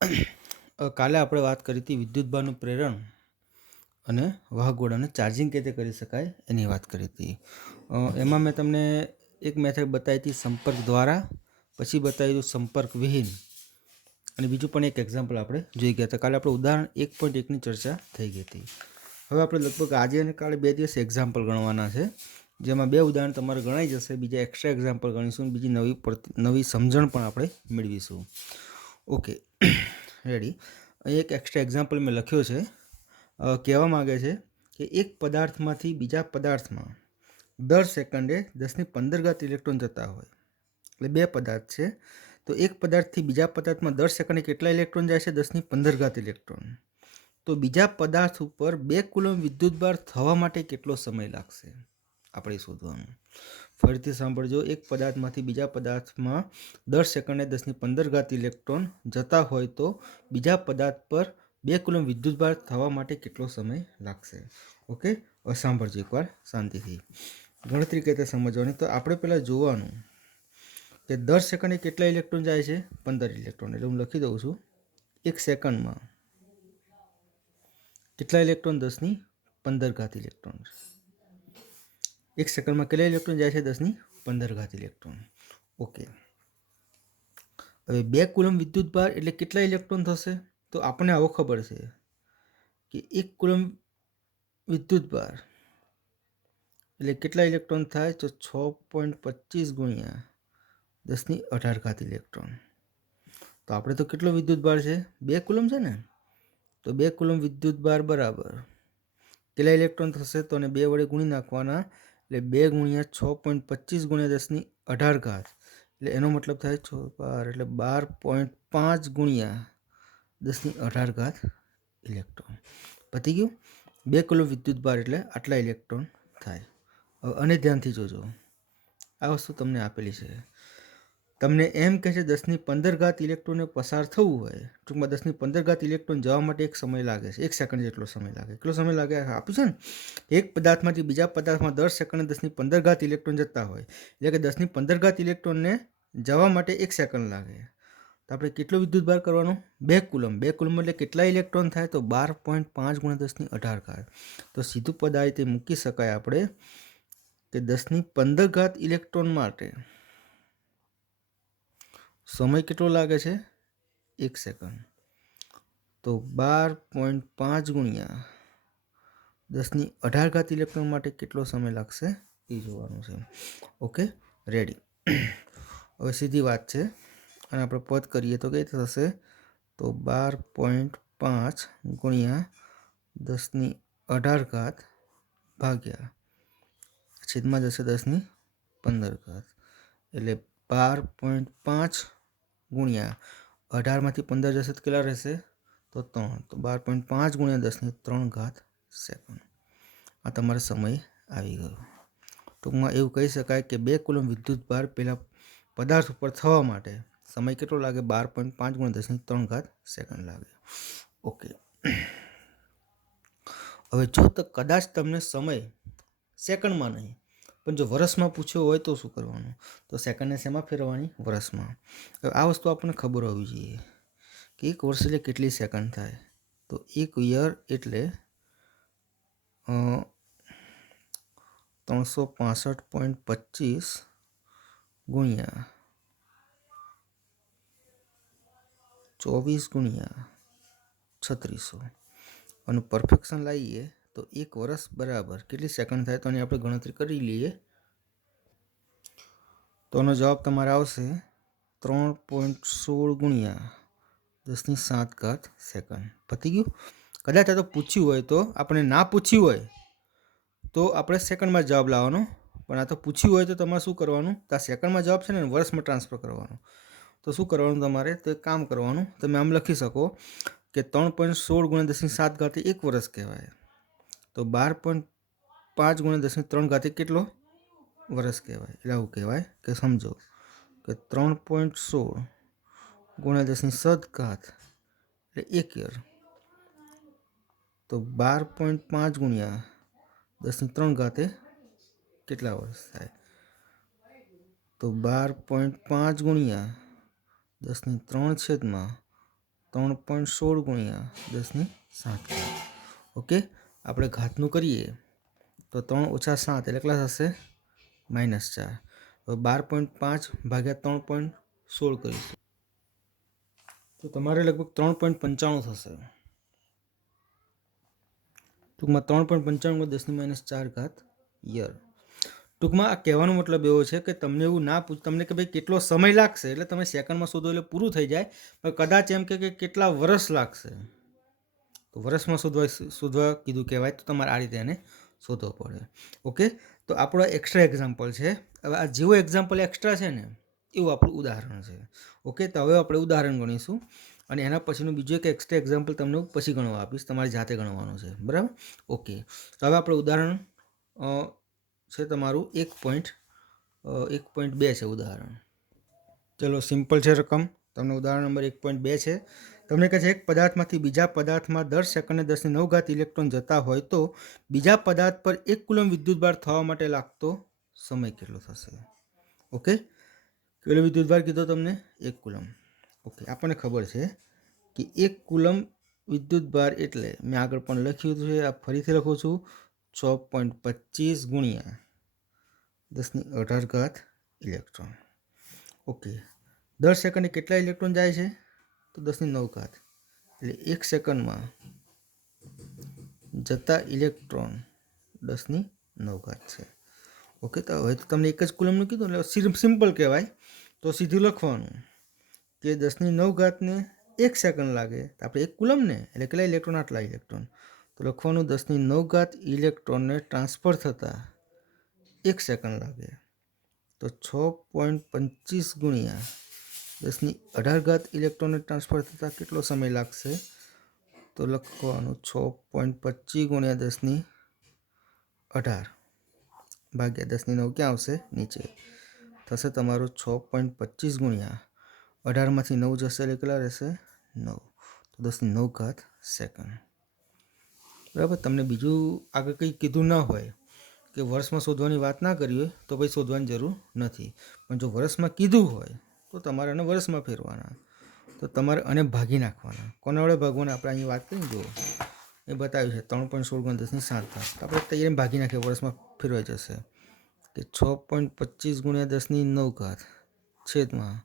કાલે આપણે વાત કરી હતી વિદ્યુતભારનું પ્રેરણ અને વાહકગોળાને ચાર્જિંગ કેવી રીતે કરી શકાય એની વાત કરી હતી. એમાં મેં તમને એક મેથડ બતાવી હતી સંપર્ક દ્વારા, પછી બતાવ્યું સંપર્ક વિહીન, અને બીજું પણ એક એક્ઝામ્પલ આપણે જોઈ ગયા હતા. કાલે આપણે ઉદાહરણ 1.1ની ચર્ચા થઈ ગઈ હતી. હવે આપણે લગભગ આજે અને કાલે 2 દિવસ એક્ઝામ્પલ ગણવાના છે, જેમાં 2 ઉદાહરણ તમારે ગણાઈ જશે, બીજા એક્સ્ટ્રા એક્ઝામ્પલ ગણીશું, બીજી નવી સમજણ પણ આપણે મેળવીશું. Okay, ready. અહીં એક એક્સ્ટ્રા એક્ઝામ્પલ મેં લખ્યો છે. કહેવા માગે છે કે એક પદાર્થમાંથી બીજા પદાર્થમાં દર સેકન્ડે 10^15 ઇલેક્ટ્રોન જતા હોય. એટલે 2 પદાર્થ છે, તો એક પદાર્થથી બીજા પદાર્થમાં દર સેકન્ડે કેટલા ઇલેક્ટ્રોન જાય છે? 10^15 ઇલેક્ટ્રોન. તો બીજા પદાર્થ ઉપર 2 કુલમ વિદ્યુતભાર થવા માટે કેટલો સમય લાગશે આપણે શોધવાનું. ફરીથી સાંભળજો. એક પદાર્થમાંથી બીજા પદાર્થમાં દર સેકન્ડે 10^15 ઇલેક્ટ્રોન જતા હોય તો બીજા પદાર્થ પર 2 કુલમ વિદ્યુતભાર થવા માટે કેટલો સમય લાગશે. ઓકે, હવે સાંભળજો એકવાર શાંતિથી. ગણતરી કઈ રીતે સમજવાની, તો આપણે પહેલાં જોવાનું કે દર સેકન્ડે કેટલા ઇલેક્ટ્રોન જાય છે? 15 ઇલેક્ટ્રોન. એટલે હું લખી દઉં છું, એક સેકન્ડમાં કેટલા ઇલેક્ટ્રોન? 10^15 ઇલેક્ટ્રોન. એક સેકન્ડમાં કેટલા ઇલેક્ટ્રોન જાય છે? 10^15 ઇલેક્ટ્રોન. ઓકે, હવે 2 કુલમ વિદ્યુતભાર એટલે કેટલા ઇલેક્ટ્રોન થશે? તો આપણને આવો ખબર છે કે 1 કુલમ વિદ્યુતભાર એટલે કેટલા ઇલેક્ટ્રોન થાય? તો 6.25 ગુણ્યા 10^18 ઇલેક્ટ્રોન. તો આપણે તો કેટલો વિદ્યુતભાર છે? 2 કુલમ છે ને, તો 2 કુલમ વિદ્યુતભાર બરાબર કેટલા ઇલેક્ટ્રોન થશે? તો એને 2 વડે ગુણી નાખવાના, એટલે 2 ગુણ્યા 6.25 ગુણ્યા 10^18, એટલે એનો મતલબ થાય 6 એટલે 12.5 ગુણ્યા 10^18 ઇલેક્ટ્રોન. પતી ગયું. 2 કુલમ વિદ્યુતભાર એટલે આટલા ઇલેક્ટ્રોન થાય. અને ધ્યાનથી જોજો, આ વસ્તુ તમને આપેલી છે. તમને એમ કહે છે 10^15 ઇલેક્ટ્રોનને પસાર થવું હોય, ટૂંકમાં 10^15 ઇલેક્ટ્રોન જવા માટે એક સમય લાગે છે, 1 સેકન્ડ જેટલો સમય લાગે. કેટલો સમય લાગે આપ્યું છે ને? એક પદાર્થમાંથી બીજા પદાર્થમાં દર સેકન્ડે 10^15 ઇલેક્ટ્રોન જતા હોય, એટલે કે 10^15 ઇલેક્ટ્રોનને જવા માટે 1 સેકન્ડ લાગે. તો આપણે કેટલો વિદ્યુતભાર કરવાનો? 2 કુલમ. 2 કુલમ એટલે કેટલા ઇલેક્ટ્રોન થાય? તો 12.5 ગુણ્યા 10^18. તો સીધું પદ આ રીતે મૂકી શકાય આપણે કે 10^15 ઇલેક્ટ્રોન માટે સમય કેટલો લાગે છે? 1 સેકન્ડ. તો 12.5 ગુણ્યા 10^18 ઇલેક્ટ્રોન માટે કેટલો સમય લાગશે એ જોવાનું છે. Okay, ready. હવે સીધી વાત છે, અને આપણે પદ કરીએ તો કઈ થશે? તો 12.5 ગુણ્યા 10^18 ભાગ્યા છેદમાં જશે 10^15, એટલે 12.5 ગુણ્યા 18માંથી 15 જશે તો કેટલા રહેશે? તો 3. તો 12.5 ગુણ્યા 10^3 સેકન્ડ. આ તમારો સમય આવી ગયો. ટૂંકમાં એવું કહી શકાય કે 2 કુલમ વિદ્યુતભાર પેલા પદાર્થ ઉપર થવા માટે સમય કેટલો લાગે? 12.5 ગુણ્યા 10^3 સેકન્ડ લાગે. ઓકે, હવે જો તો કદાચ તમને સમય સેકન્ડમાં નહીં પણ જો વર્ષમાં પૂછ્યો હોય તો શું કરવાનું? તો સેકન્ડને શેમાં ફેરવવાની? વર્ષમાં. હવે આ વસ્તુ આપણને ખબર હોવી જોઈએ કે 1 વર્ષ એટલે કેટલી સેકન્ડ થાય? તો 1 યર એટલે 365.25 ગુણ્યા 24 ગુણ્યા 3600, અને પરફેક્શન લાવીએ તો 1 વર્ષ બરાબર કેટલી સેકન્ડ થાય? તો એની આપણે ગણતરી કરી લઈએ. તો એનો જવાબ તમારે આવશે 3.16 ગુણ્યા 10^7 સેકન્ડ. પતી ગયું. કદાચ આ તો પૂછ્યું હોય તો, આપણે ના પૂછ્યું હોય તો આપણે સેકન્ડમાં જવાબ લાવવાનો, પણ આ તો પૂછ્યું હોય તો તમારે શું કરવાનું? તો આ સેકન્ડમાં જવાબ છે ને વર્ષમાં ટ્રાન્સફર કરવાનો. તો શું કરવાનું તમારે? તો એક કામ કરવાનું, તમે આમ લખી શકો કે 3.16 ગુણ્યા 10^7 1 વર્ષ કહેવાય. તો 12.5 ગુણ્યા 10^3 કેટલો? વર્ષ કહેવાય. એટલે આવું કહેવાય કે સમજો કે 3.16 ગુણ્યા 10^7 એટલે 1 યર. તો 12.5 ગુણ્યા 10^3 કેટલા વર્ષ થાય? તો 12.5 ગુણ્યા 10^3 3.16 ગુણ્યા 10⁻7 ઓકે. આપણે ઘાતનું કરીએ તો 3 - 7 એટલે કેટલા થશે? -4. હવે 12.5 ભાગ્યા 3.16 કરીશું તો તમારે લગભગ 3.95 થશે. ટૂંકમાં 3.95 10⁻4 યર. ટૂંકમાં આ કહેવાનો મતલબ એવો છે કે તમને એવું ના તમને કે ભાઈ કેટલો સમય લાગશે એટલે તમે સેકન્ડમાં શોધો એટલે પૂરું થઈ જાય, પણ કદાચ એમ કે કેટલા વર્ષ લાગશે તો વર્ષમાં શોધવા કીધું કહેવાય, તો તમારે આ રીતે એને શોધવો પડે. ઓકે, તો આપણો એક્સ્ટ્રા એક્ઝામ્પલ છે. હવે આ જેવું એક્ઝામ્પલ એક્સ્ટ્રા છે ને એવું આપણું ઉદાહરણ છે. ઓકે, તો હવે આપણે ઉદાહરણ ગણીશું અને એના પછીનું બીજું એક એક્સ્ટ્રા એક્ઝામ્પલ તમને પછી ગણવા આપીશ, તમારી જાતે ગણવાનું છે, બરાબર? ઓકે, તો હવે આપણે ઉદાહરણ છે તમારું 1.2 છે ઉદાહરણ. ચલો, સિમ્પલ છે રકમ. તમને ઉદાહરણ નંબર 1.2 છે. તમને કહે છે એક પદાર્થમાંથી બીજા પદાર્થમાં દર સેકન્ડે 10⁹ ઇલેક્ટ્રોન જતા હોય તો બીજા પદાર્થ પર 1 કુલમ વિદ્યુતભાર થવા માટે લાગતો સમય કેટલો થશે? ઓકે, કેટલો વિદ્યુતભાર કીધો તમને? 1 કુલમ. ઓકે, આપણને ખબર છે કે 1 કુલમ વિદ્યુતભાર એટલે મેં આગળ પણ લખ્યું છે, આ ફરીથી લખું છું, 6.25 ગુણ્યા 10⁸ ઇલેક્ટ્રોન. ઓકે, દર સેકન્ડે કેટલા ઇલેક્ટ્રોન જાય છે? તો 10⁹. એટલે 1 સેકન્ડમાં જતા ઇલેક્ટ્રોન 10⁹ છે. ઓકે, તો હવે તો તમને એક જ કુલમનું કીધું એટલે સિમ્પલ કહેવાય. તો સીધું લખવાનું કે 10⁹ ને 1 સેકન્ડ લાગે તો આપણે 1 કુલમ ને એટલે કેટલા ઇલેક્ટ્રોન? આટલા ઇલેક્ટ્રોન. તો લખવાનું 10⁹ ઇલેક્ટ્રોનને ટ્રાન્સફર થતાં 1 સેકન્ડ લાગે તો 6.25 ગુણ્યા 10⁸ ઇલેક્ટ્રોનને ટ્રાન્સફર થતાં કેટલો સમય લાગશે? તો લખવાનું 6.25 ગુણ્યા 10⁸ ભાગ્યા 10⁹ ક્યાં આવશે? નીચે. થશે તમારું 6.25 ગુણ્યા 18માંથી 9 જશે એટલે કેટલા રહેશે? 9. તો 10⁹ સેકન્ડ. બરાબર. તમને બીજું આગળ કંઈ કીધું ના હોય કે વર્ષમાં શોધવાની વાત ના કરી હોય તો ભાઈ શોધવાની જરૂર નથી, પણ જો વર્ષમાં કીધું હોય તો તમારે એને વર્ષમાં ફેરવાના, તો તમારે અને ભાગી નાખવાના. કોના વડે ભાગવાના? આપણે અહીં વાત કરી જુઓ, એ બતાવ્યું છે 3.16 ગુણ્યા 10⁷. આપણે તૈયારી ભાગી નાખીએ, વર્ષમાં ફેરવાઈ જશે કે 6.25 ગુણ્યા 10⁹ છેદમાં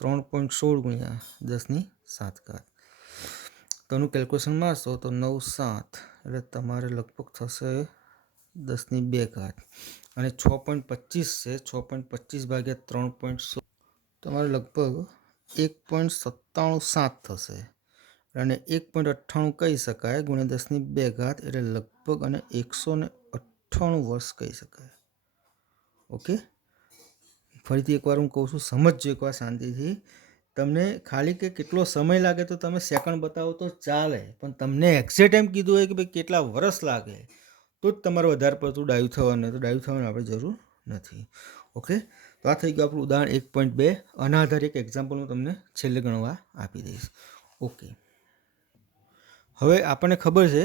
3.16 ગુણ્યા 10⁷. તો એનું કેલ્ક્યુલેશન મારશો તો 9 7 એટલે તમારે લગભગ થશે 10⁵ અને 6.25 છે, 6.25 ભાગ્યા 3.16 તમારે લગભગ 1.97 થશે અને 1.98 કહી શકાય ગુણ્યા 10⁵ એટલે લગભગ અને 198 વર્ષ કહી શકાય. ઓકે, ફરીથી એકવાર હું કહું છું, સમજજો એકવાર શાંતિથી. તમને ખાલી કે કેટલો સમય લાગે તો તમે સેકન્ડ બતાવો તો ચાલે, પણ તમને એક્ઝેક્ટ એમ કીધું હોય કે ભાઈ કેટલા વર્ષ લાગે તો જ તમારે વધારે પડતું ડાયું થવાનું, તો ડાયું થવાની આપણે જરૂર નથી. ઓકે, તો આ થઈ ગયું આપણું ઉદાહરણ 1.2. આના આધારે એક એક્ઝામ્પલ હું તમને છેલ્લે ગણવા આપી દઈશ. ઓકે, હવે આપણને ખબર છે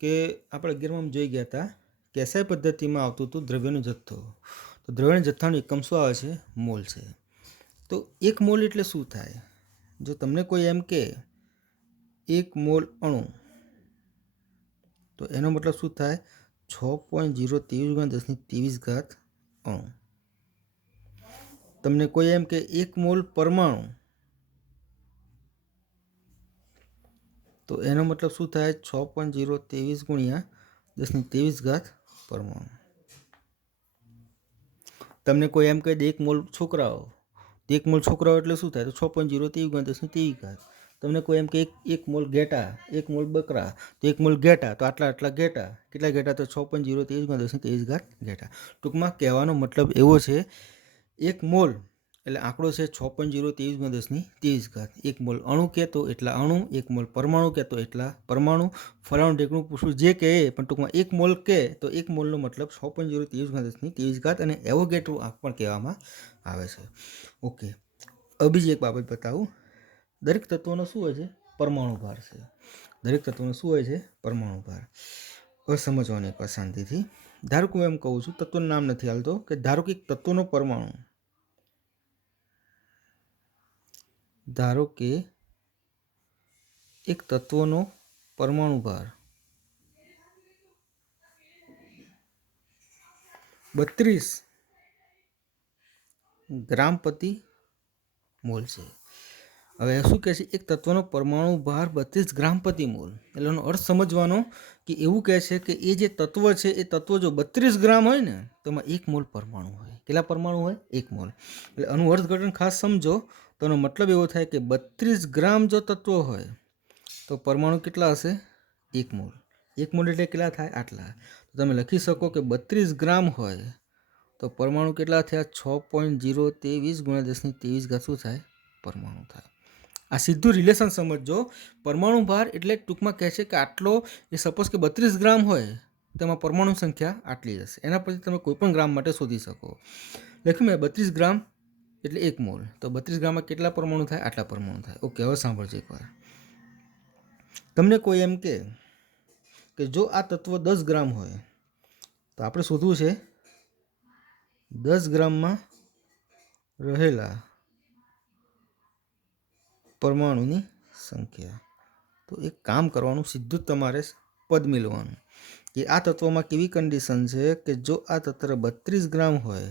કે આપણે 11માં જોઈ ગયા હતા કે SI પદ્ધતિમાં આવતું હતું દ્રવ્યનો જથ્થો. તો દ્રવ્યના જથ્થાનું એકમ શું આવે છે? મોલ છે. તો 1 મોલ એટલે શું થાય? જો તમને કોઈ એમ કે 1 મોલ અણુ, તો એનો મતલબ શું થાય? 6.023 ગુણ્યા 10⁻23 અણુ. તમને કોઈ એમ કે 1 મોલ પરમાણુ, તો એનો મતલબ શું થાય? 6.023 ગુણ્યા 10⁻23 પરમાણુ. તમને કોઈ એમ કહે 1 મોલ છોકરાઓ, 1 મોલ છોકરાઓ એટલે શું થાય? તો 6.023 ગુણ્યા 10⁻23. તમને કોઈ એમ કે 1 મોલ ઘેટા, 1 મોલ બકરા, તો 1 મોલ ઘેટા તો આટલા ઘેટા. કેટલા ઘેટા? તો 6.023 ગુણ્યા 10⁻23 ઘેટા. ટૂંકમાં કહેવાનો મતલબ એવો છે, 1 મોલ એટલે આંકડો છે 6.023 ગુણ્યા 10⁻23. 1 મોલ અણુ કહેતો એટલા અણુ, 1 મોલ પરમાણુ કહેતો એટલા પરમાણુ. ફલાણું ઢેકણું પૂછવું જે કહે, પણ ટૂંકમાં 1 મોલ કહે તો 1 મોલનો મતલબ 6.023 ગુણ્યા 10⁻23 અને એવોગેડ્રો આંક પણ કહેવામાં આવે છે. ઓકે, હવે બીજી એક બાબત બતાવું. દરેક તત્વોનો શું હોય છે? પરમાણુ ભાર છે. દરેક તત્વોનો શું હોય છે? પરમાણુ ભાર. હવે સમજવાનું એકવાર શાંતિથી. ધારો કે હું એમ કહું છું, તત્વનું નામ નથી હાલતો, કે ધારો કે એક તત્વનો પરમાણુ, ધારો કે એક તત્વનો પરમાણુ ભાર 32 ગ્રામ પ્રતિ મોલ છે. હવે શું કહે છે, એક તત્વનો પરમાણુ ભાર 32 ગ્રામ પ્રતિ મોલ. એટલે એનો અર્થ સમજવાનો કે એવું કહે છે કે એ જે તત્વ છે એ તત્વ જો 32 ગ્રામ હોય ને તો એમાં 1 મોલ પરમાણુ હોય. કેટલા પરમાણુ હોય? 1 મોલ. એટલે આનું અર્થઘટન ખાસ સમજો તો એનો મતલબ એવો થાય કે 32 ગ્રામ જો તત્વ હોય તો પરમાણુ કેટલા હશે? 1 મોલ. 1 મોલ એટલે કેટલા થાય? આટલા. તો તમે લખી શકો કે 32 ગ્રામ હોય તો પરમાણુ કેટલા થયા? 6.023 × 1023 શું થાય? પરમાણુ થાય. આ સીધું રિલેશન સમજો. પરમાણુ ભાર એટલે ટૂંકમાં કહે છે કે આટલો, એ સપોઝ કે 32 ગ્રામ હોય તેમાં પરમાણુ સંખ્યા આટલી હશે. એના પછી તમે કોઈ પણ ગ્રામ માટે શોધી શકો. લખ્યું મેં 32 ગ્રામ એટલે 1 મોલ. તો 32 ગ્રામમાં કેટલા પરમાણુ થાય? આટલા પરમાણુ થાય. ઓકે, હવે સાંભળજો એકવાર. તમને કોઈ એમ કે જો આ તત્વ 10 ગ્રામ હોય તો આપણે શોધવું છે 10 ગ્રામમાં રહેલા પરમાણુની સંખ્યા. તો એક કામ કરવાનું, સીધું જ તમારે પદ મેળવવાનું કે આ તત્વમાં કેવી કન્ડિશન છે કે જો આ તત્વ 32 ગ્રામ હોય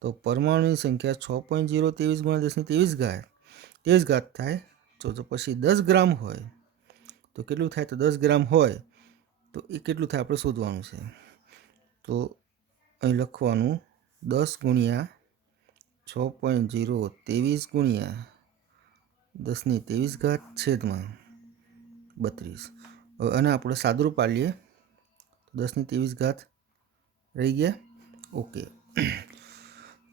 તો પરમાણુની સંખ્યા 6.023 × 1023 થાય. જો પછી 10 ગ્રામ હોય તો કેટલું થાય? તો 10 ગ્રામ હોય તો એ કેટલું થાય આપણે શોધવાનું છે. તો અહીં લખવાનું 10 × 6.023 × 1023 છેદમાં 32. હવે અને આપણે સાદુરૂપ પાડીએ તો 1023 રહી ગયા. Okay,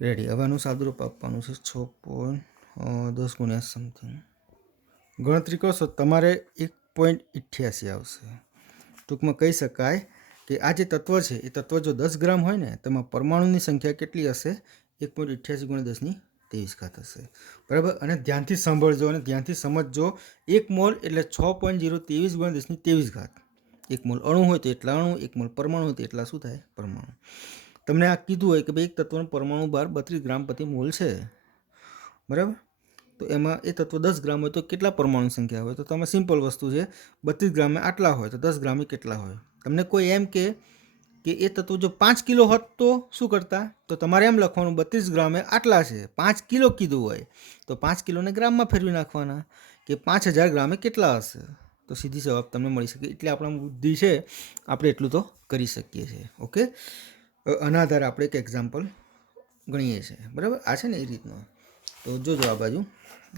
ready. હવે આનું સાદુરૂપ આપવાનું છે 6.10 × સમથિંગ. ગણતરી કરશો તમારે 1.88 આવશે. ટૂંકમાં કહી શકાય કે આ જે તત્વ છે એ તત્વ જો 10 ગ્રામ હોય ને તેમાં પરમાણુની સંખ્યા કેટલી હશે? 1.88 × 1023 હશે. બરાબર. અને ધ્યાનથી સાંભળજો અને ધ્યાનથી સમજજો. 1 મોલ એટલે 6.023 × 1023. 1 મોલ અણુ હોય તો એટલા અણુ, 1 મોલ પરમાણુ હોય તો એટલા શું થાય? પરમાણુ. તમને આ કીધું હોય કે ભાઈ એક તત્વનો પરમાણુ ભાર 32 ગ્રામ પ્રતિ મોલ છે, બરાબર. તો એમાં એ તત્વ 10 ગ્રામ હોય તો કેટલા પરમાણુ સંખ્યા હોય? તો તમે સિમ્પલ વસ્તુ છે, 32 ગ્રામમાં આટલા હોય તો 10 ગ્રામે કેટલા હોય? તમને કોઈ એમ કે એ તત્વ જો 5 કિલો હોત તો શું કરતા? તો તમારે એમ લખવાનું 32 ગ્રામે આટલા છે. 5 કિલો કીધું હોય તો 5 કિલોને ગ્રામમાં ફેરવી નાખવાના કે 5000 ગ્રામે કેટલા હશે? તો સીધી જવાબ તમને મળી શકે. એટલે આપણા બુદ્ધિ છે, આપણે એટલું તો કરી શકીએ છીએ. ઓકે, આના આધારે આપણે એક એક્ઝામ્પલ ગણીએ છીએ. બરાબર. આ છે ને એ રીતનો. તો જોજો આ બાજુ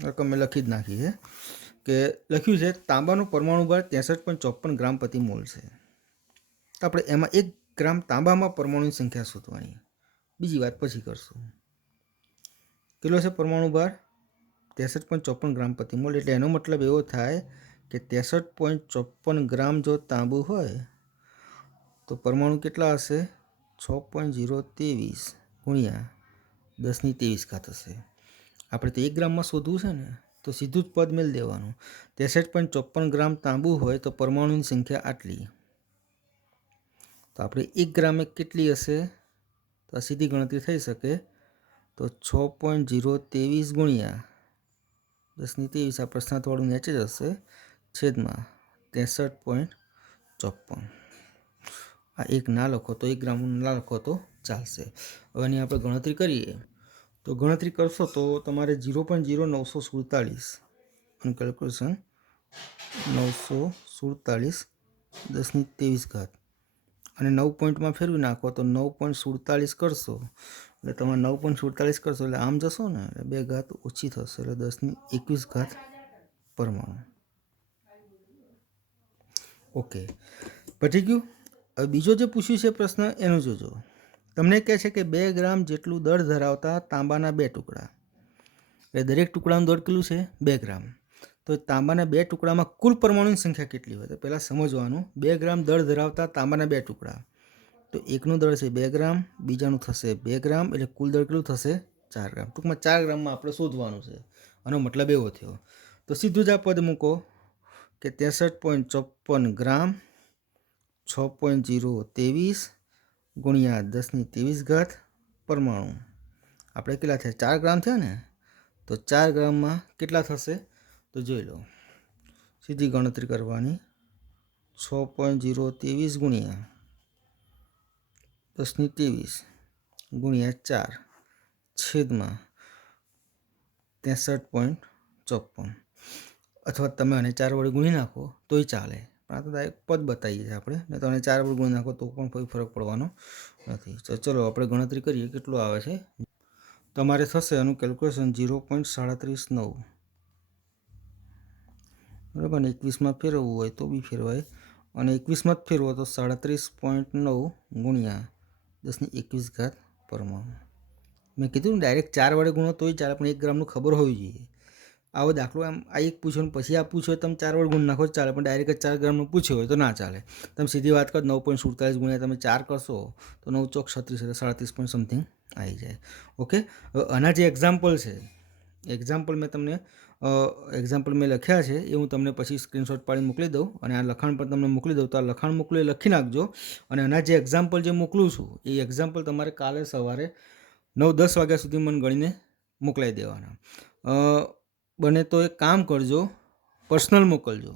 રકમ મેં લખી જ નાખી છે કે લખ્યું છે તાંબાનો પરમાણુ ભાર 63.54 ગ્રામ પ્રતિ મોલ છે. તો આપણે એમાં 1 ગ્રામ તાંબામાં પરમાણુની સંખ્યા શોધવાની. બીજી વાત પછી કરશું. કેટલો છે પરમાણુ ભાર? 63.54 ગ્રામ પ્રતિ મોલ. એટલે એનો મતલબ એવો થાય કે 63.54 ગ્રામ જો તાંબુ હોય તો પરમાણુ કેટલા હશે? 6.023 × 1023 હશે. આપણે તો 1 ગ્રામમાં શોધવું છે ને તો સીધું જ પદ મેળ દેવાનું. 63.54 ગ્રામ તાંબુ હોય તો પરમાણુની સંખ્યા આટલી. તો આપણે 1 ગ્રામે કેટલી હશે? તો આ સીધી ગણતરી થઈ શકે. તો 6.023 × 1023 આ પ્રશ્નાર્થવાળું નીચે જ હશે છેદમાં 63.54. આ 1 ના લખો તો 1 ગ્રામ ના લખો તો ચાલશે. હવે એની આપણે ગણતરી કરીએ તો ગણતરી કરશો તો તમારે 0.0947 અને કેલ્ક્યુલેશન 947 1023 અને 9 પોઈન્ટમાં ફેરવી નાખો તો 9.47 કરશો એટલે તમારે 9.47 કરશો એટલે આમ જશો ને એટલે 2 ઘાત ઓછી થશે એટલે 1021 પરમાણુ. ઓકે, પતી ગયું. હવે બીજો જે પૂછ્યું છે પ્રશ્ન એનું જોજો. તમને કહે છે કે 2 ગ્રામ જેટલું દળ ધરાવતા તાંબાના 2 ટુકડા, એટલે દરેક ટુકડાનું દળ કેટલું છે? 2 ગ્રામ. તો તાંબાના 2 ટુકડામાં કુલ પરમાણુની સંખ્યા કેટલી હોય? તો પહેલાં સમજવાનું. 2 ગ્રામ દળ ધરાવતા તાંબાના 2 ટુકડા, તો એકનું દળ છે 2 ગ્રામ, બીજાનું થશે 2 ગ્રામ, એટલે કુલ દળ કેટલું થશે? 4 ગ્રામ. ટૂંકમાં 4 ગ્રામમાં આપણે શોધવાનું છે. આનો મતલબ એવો થયો. તો સીધું જ આ પદ મૂકો કે 63.54 ગ્રામ 6.023 × 1023 પરમાણુ. આપણે કેટલા થયા? 4 ગ્રામ થયા ને. તો 4 ગ્રામમાં કેટલા થશે? તો જોઈ લો. સીધી ગણતરી કરવાની 6.023 ગુણ્યા 10⁻23 ગુણ્યા 4 છેદમાં 63.54 અથવા તમે આને 4 વડે ગુણી નાખો તોય ચાલે, પણ આ તો ડાયરેક્ટ પદ બતાવીએ છીએ આપણે, ને તમે 4 વડે ગુણી નાખો તો પણ કોઈ ફરક પડવાનો નથી. તો ચલો આપણે ગણતરી કરીએ કેટલું આવે છે. તમારે થશે આનું કેલ્ક્યુલેશન 0.379 બરાબર ને. 21માં ફેરવવું હોય તો બી ફેરવાય, અને 21માં જ ફેરવો તો 37.9 ગુણ્યા 10⁻21 પરમાણુ. મેં કીધું ડાયરેક્ટ 4 વડે ગુણો તોય ચાલે, પણ 1 ગ્રામનું ખબર હોવી જોઈએ. આવો દાખલો એમ આ એક પૂછ્યો ને પછી આ પૂછ્યો હોય તમે 4 વડે ગુણ નાખો ચાલે, પણ ડાયરેક્ટ 4 ગ્રામનું પૂછ્યો હોય તો ના ચાલે. તમે સીધી વાત કરો 9.47 ગુણ્યા તમે 4 કરશો તો 9 ચોક 36 એટલે 37 પોઈન્ટ સમથિંગ આવી જાય. ઓકે, હવે આના જે એક્ઝામ્પલ છે, એક્ઝામ્પલ મેં લખ્યા છે એ હું તમને પછી સ્ક્રીનશોટ પાડીને મોકલી દઉં, અને આ લખાણ પણ તમને મોકલી દઉં. તો આ લખાણ મોકલું એ લખી નાખજો, અને આના જે એક્ઝામ્પલ જે મોકલું છું એ એક્ઝામ્પલ તમારે કાલે સવારે 9-10 વાગ્યા સુધી મને ગણીને મોકલાવી દેવાના. બને તો એક કામ કરજો, પર્સનલ મોકલજો.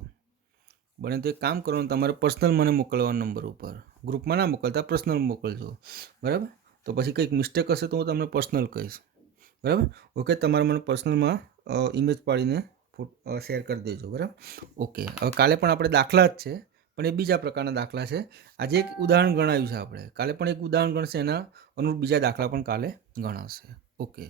બને તો એક કામ કરવાનું, તમારે પર્સનલ મને મોકલવાના નંબર ઉપર, ગ્રુપમાં ના મોકલતા પર્સનલ મોકલજો, બરાબર. તો પછી કંઈક મિસ્ટેક હશે તો હું તમને પર્સનલ કહીશ, બરાબર. ઓકે, તમારે મને પર્સનલમાં ઇમેજ પાડીને શેર કરી દેજો, બરાબર. ઓકે, હવે કાલે પણ આપણે દાખલા જ છે, પણ એ બીજા પ્રકારના દાખલા છે. આજે એક ઉદાહરણ ગણાવ્યું છે આપણે, કાલે પણ એક ઉદાહરણ ગણશે, એના અનુરૂપ બીજા દાખલા પણ કાલે ગણાશે. ઓકે.